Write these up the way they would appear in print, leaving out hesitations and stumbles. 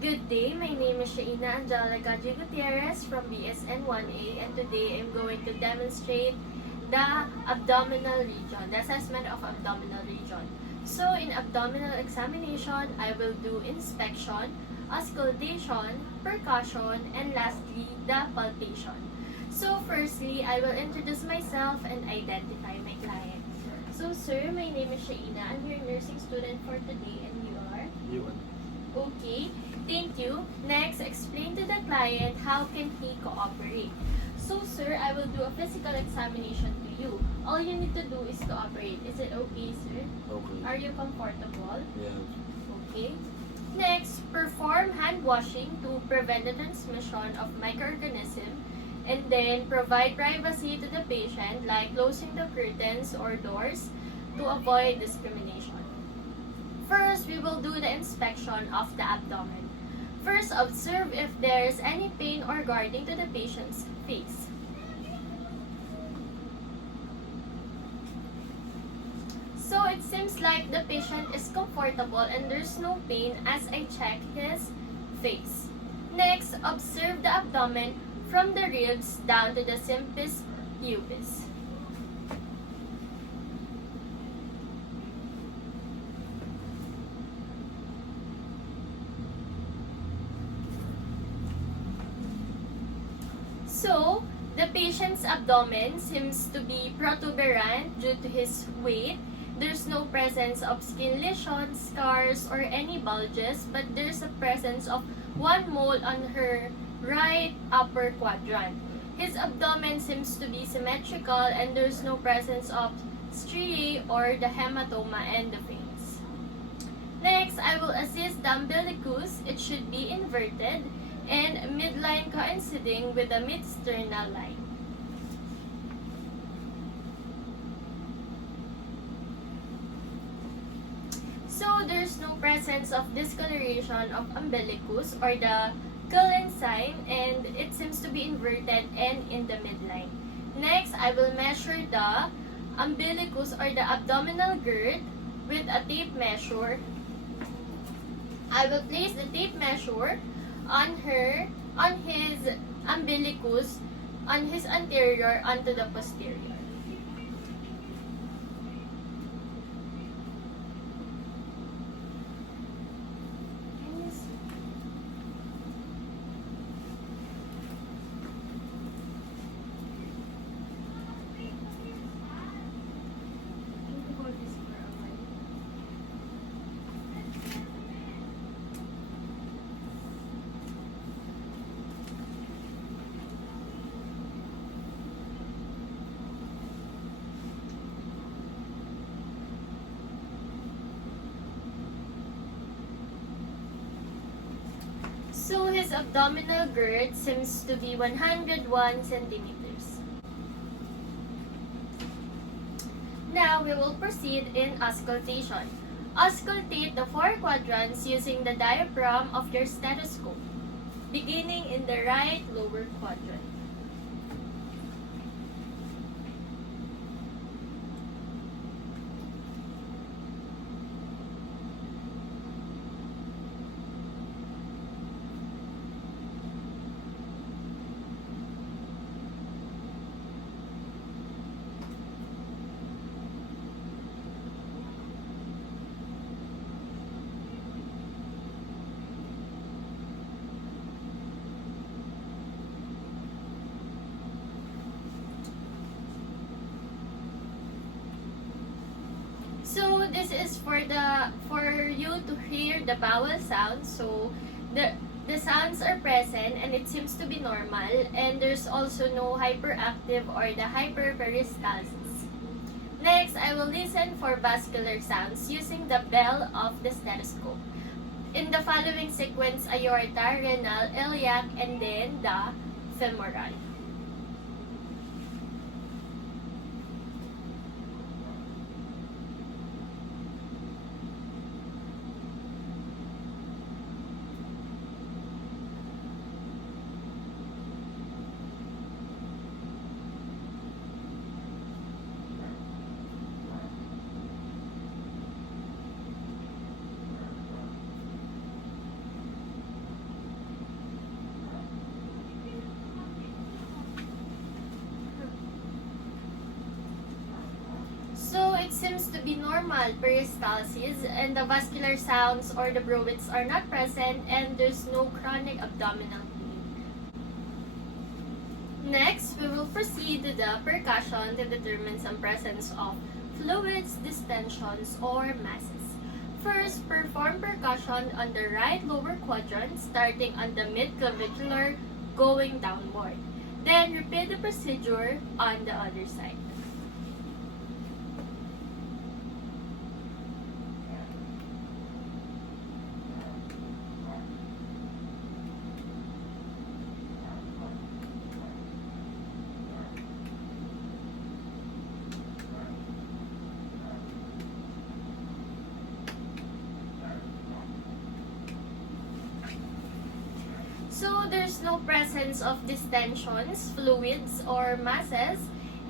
Good day, my name is Shaina Angelica Gutierrez from BSN1-A, and today I'm going to demonstrate the abdominal region, the assessment of abdominal region. So in abdominal examination, I will do inspection, auscultation, percussion, and lastly, the palpation. So firstly, I will introduce myself and identify my client. So sir, my name is Shaina. I'm your nursing student for today, and you are? Yun. Okay, thank you. Next, explain to the client how can he cooperate. So sir, I will do a physical examination to you. All you need to do is cooperate. Is it okay, sir? Okay. Are you comfortable? Yeah. Okay. Next, perform hand washing to prevent the transmission of microorganism, and then provide privacy to the patient like closing the curtains or doors to avoid discrimination. First, we will do the inspection of the abdomen. First, observe if there is any pain or guarding to the patient's face. So, it seems like the patient is comfortable and there's no pain as I check his face. Next, observe the abdomen from the ribs down to the symphysis pubis. So, the patient's abdomen seems to be protuberant due to his weight. There's no presence of skin lesions, scars, or any bulges, but there's a presence of one mole on her right upper quadrant. His abdomen seems to be symmetrical and there's no presence of striae or the hematoma and the veins. Next, I will assist the umbilicus. It should be inverted and midline coinciding with the mid-sternal line. So, there's no presence of discoloration of umbilicus or the Cullen sign, and it seems to be inverted and in the midline. Next, I will measure the umbilicus or the abdominal girth with a tape measure. I will place the tape measure on his umbilicus, on his anterior onto the posterior. So his abdominal girth seems to be 101 centimeters. Now we will proceed in auscultation. Auscultate the four quadrants using the diaphragm of your stethoscope, beginning in the right lower quadrant. So this is for you to hear the vowel sounds. So the sounds are present and it seems to be normal, and there's also no hyperactive or the hyperperistalsis. Next, I will listen for vascular sounds using the bell of the stethoscope. In the following sequence, aorta, renal, iliac, and then the femoral. normal peristalsis and the vascular sounds or the browits are not present and there's no chronic abdominal pain. Next, we will proceed to the percussion to determine some presence of fluids, distensions, or masses. First, perform percussion on the right lower quadrant starting on the mid-clavicular going downward. Then, repeat the procedure on the other side. So, there's no presence of distensions, fluids, or masses,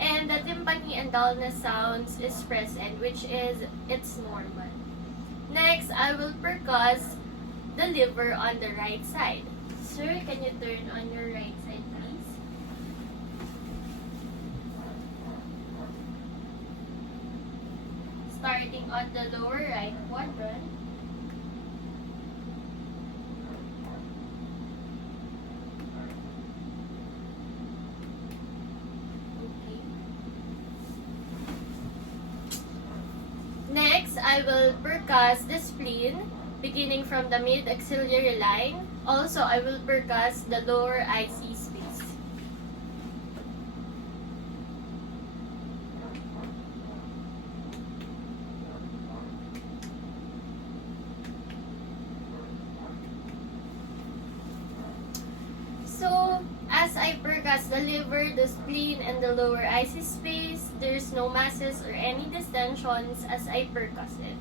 and the tympani and dullness sounds is present, which is, it's normal. Next, I will percuss the liver on the right side. Sir, can you turn on your right side, please? Starting on the lower right quadrant. Next, I will percuss the spleen beginning from the mid-axillary line. Also, I will percuss the lower IC space. So, as I percuss the liver, the spleen, and the lower IC space, there's no masses or any distensions as I percuss it.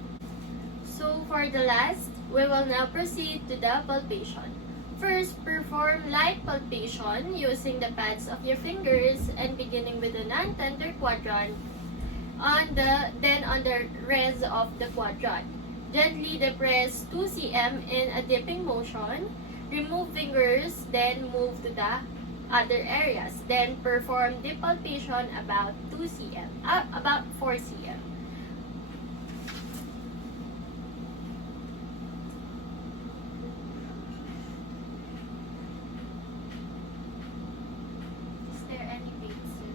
So, for the last, we will now proceed to the palpation. First, perform light palpation using the pads of your fingers and beginning with the non-tender quadrant, then on the res of the quadrant. Gently depress 2 cm in a dipping motion. Remove fingers, then move to the other areas. Then perform deep palpation about 2 cm, about 4 cm. Is there any pain, sir?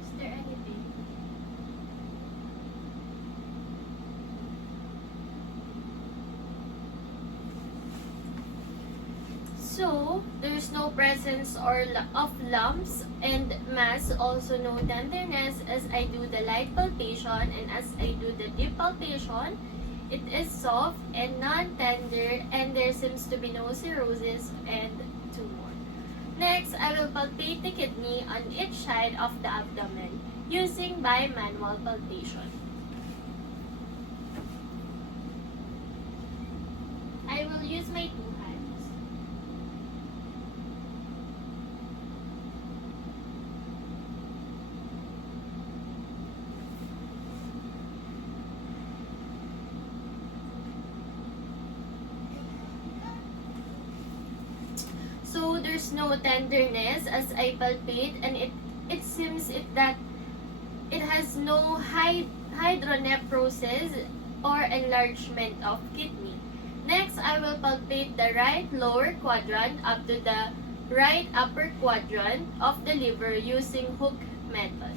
Is there any pain? So, there's no presence of lumps and mass, also no tenderness as I do the light palpation, and as I do the deep palpation, it is soft and non-tender and there seems to be no cirrhosis and tumor. Next, I will palpate the kidney on each side of the abdomen using bimanual palpation. I will use my 2 hands. So there's no tenderness as I palpate, and it seems that it has no hydronephrosis or enlargement of kidney. Next, I will palpate the right lower quadrant up to the right upper quadrant of the liver using hook method.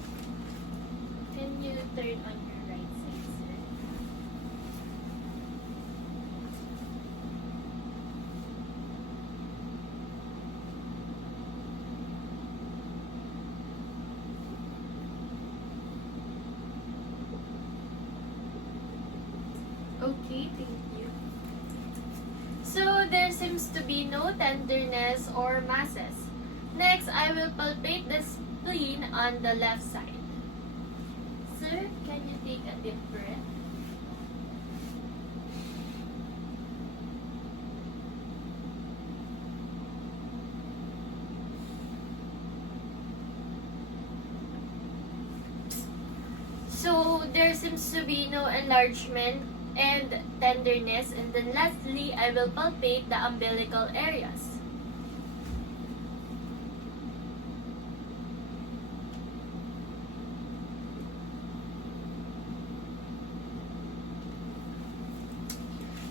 Can you turn on your right side, sir? Okay, thank you. So there there seems to be no tenderness or masses. Next, I will palpate the spleen on the left side. Sir, can you take a deep breath? So, there seems to be no enlargement and tenderness. And then lastly, I will palpate the umbilical areas.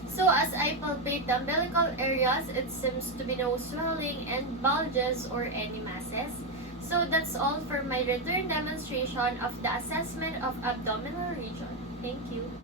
So, as I palpate the umbilical areas, it seems to be no swelling and bulges or any masses. So that's all for my return demonstration of the assessment of abdominal region. Thank you.